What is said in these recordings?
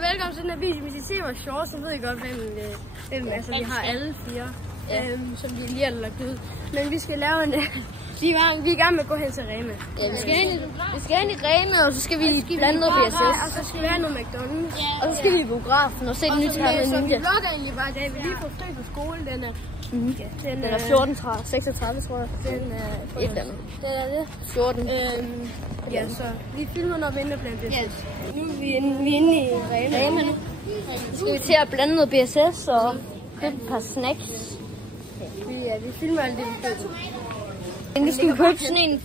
velkommen til den her video. Hvis I ser vores shorts, så ved I godt, hvem altså, vi har alle fire, som vi lige har lagt ud. Men vi skal lave en... vi er i gang med at gå hen til Rema. Ja, vi skal hen i Rema, og så skal vi blande noget BSS. Og så skal vi have noget McDonald's. Og så skal vi i biografen og se et nyt her med Ninja. Så vi Ninja. vlogger egentlig bare i dag. Vi lige får fri på skole. Den er... Den er 14, 36, tror jeg. Den er... Et eller andet. Den er det. 14. Ja, så vi filmer noget vinterplan BSS. Nu er vi inde i Rema nu. Så skal vi til at blande noget BSS og købe et par snacks. Vi filmer alt det, vi køber. Men vi skal købe sådan en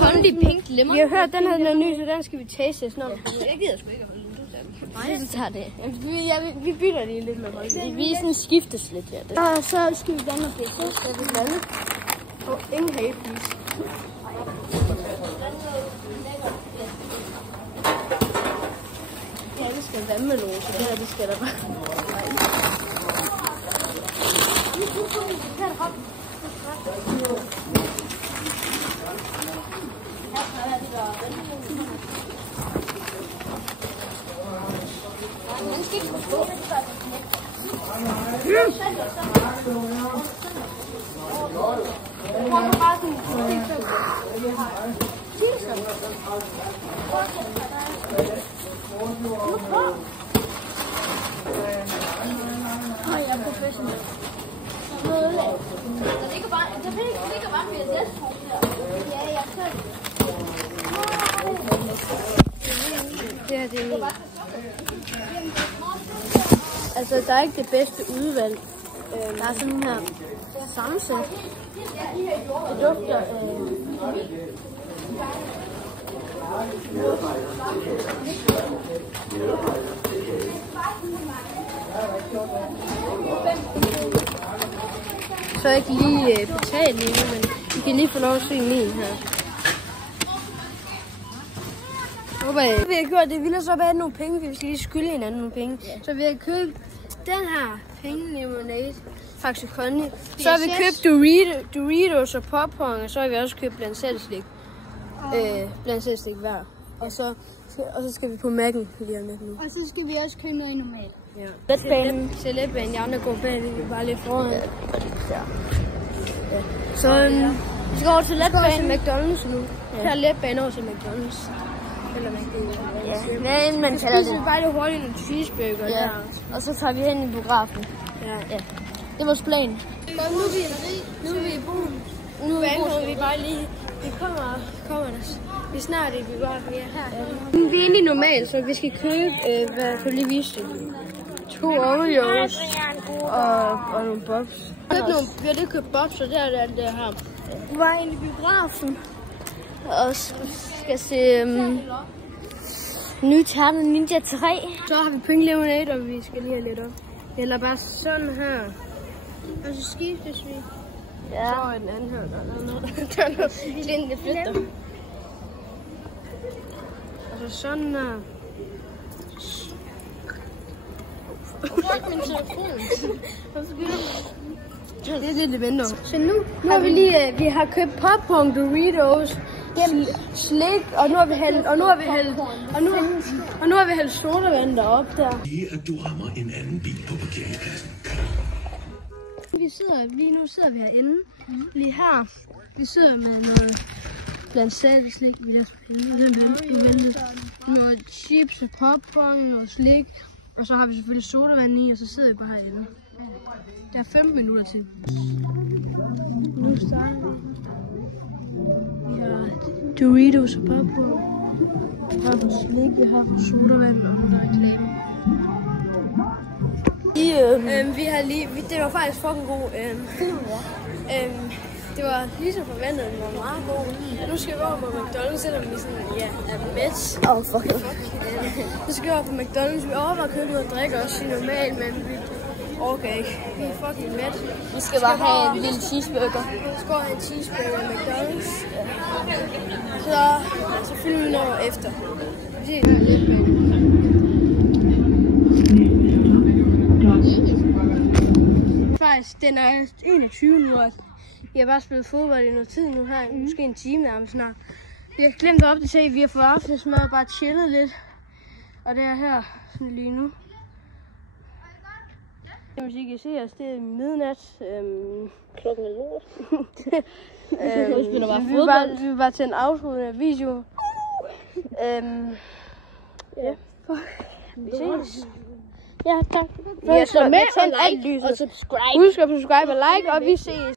Kondi Pink Lemon. Vi har hørt, den her er ny, så den skal vi taste snart. Jeg gider sgu ikke at holde den. Nej, så tager det. Vi bytter lige lidt med Holden. Vi sådan skiftes lidt, ja. Det. Og så skal vi blande noget BSS, der vi blande. Og ingen hate, please. Ja, det skal vandmelon, så det her, det skal der bare. Jeg er professionel. Der ligger bare BSS. Ja, jeg kan. Det her, det er altså, der er ikke det bedste udvalg. Der er sådan her sammensæt. Det dufter så ikke lige betalt lige nu, men I kan lige få lov at se min her. Så vi har gjort det, vi vil så have nogle penge, vi skal lige skylde hinanden nogle penge. Yeah. Så vi har købt den her penge-lemonade, faktisk Kondi. Så har vi købt Doritos og popcorn, og så har vi også købt blandt selv slik hver. Og så skal vi på Mac'en lige om lidt nu. Og så skal vi også købe noget normalt. Ja. Letbanen. Til letbanen, jeg andre går bag, vi bare lidt foran. Ja. Så Vi skal over til letbanen. til McDonald's nu. Ja. Her er letbanen over til McDonald's. Eller McDonald's. Ja, men man kalder det. Bare lidt hurtigt en cheeseburger ja. der. Og så tager vi hen i biografen. Ja. Det er vores plan. Nu er vi i byen. Nu ankommer vi bare lige. Vi kommer der. Vi er snart i biografen. Vi er her. Vi er egentlig normalt, så vi skal købe, hvad kan lige vise det? 2 Oreos og nogle bobs. Vi har lige købt bobs, og der er alt det her. Vi var inde i biografen. Og skal se nye Ternet Ninja 3. Så har vi pink lemonade, og vi skal lige have lidt op. Eller bare sådan her. Og så skiftes vi. Ja. Så er den anden her. Der er noget blinde flytter. Og så sådan her. Min telefon. Det er det venter. Så nu har vi lige, vi har købt popcorn, Doritos, slik, og nu har vi hældt sodavand derop der. Sige, at du rammer en anden bil på parkeringspladsen. Lige nu sidder vi herinde, lige her. Vi sidder med noget blandt selv slik, vi noget chips og popcorn, noget slik, og så har vi selvfølgelig sodavand i, og så sidder vi bare herinde. Der er 15 minutter til. Nu starter vi. Vi har Doritos og popcorn. Vi har noget slik, vi har sodavand og noget reklame. Det var faktisk fucking god film, det var ligesom forventet, den var meget god. Nu skal vi over på McDonald's, selvom vi sådan, er mæt. Fuck. Nu skal vi over på McDonald's. Vi overvejer at købe noget at drikke også i normalt, men vi orker ikke. Vi er fucking mæt. Vi skal bare have en lille cheeseburger. Vi skal have en cheeseburger i McDonald's. Så filmer vi noget efter. Faktisk, den er 21 nu, og vi har bare spillet fodbold i noget tid nu her, måske en time nærmest snart. Vi har glemt at opdatere, vi har fået aftensmad og bare chillet lidt. Og det er her, sådan lige nu. Hvis I kan se os, det er midnat. Klokken er lort. Vi vil bare til en afsluttende video. Ja. Vi ses. Ja, tak. Jeg slår med og like og subscribe. Husk at subscribe og like, og vi ses.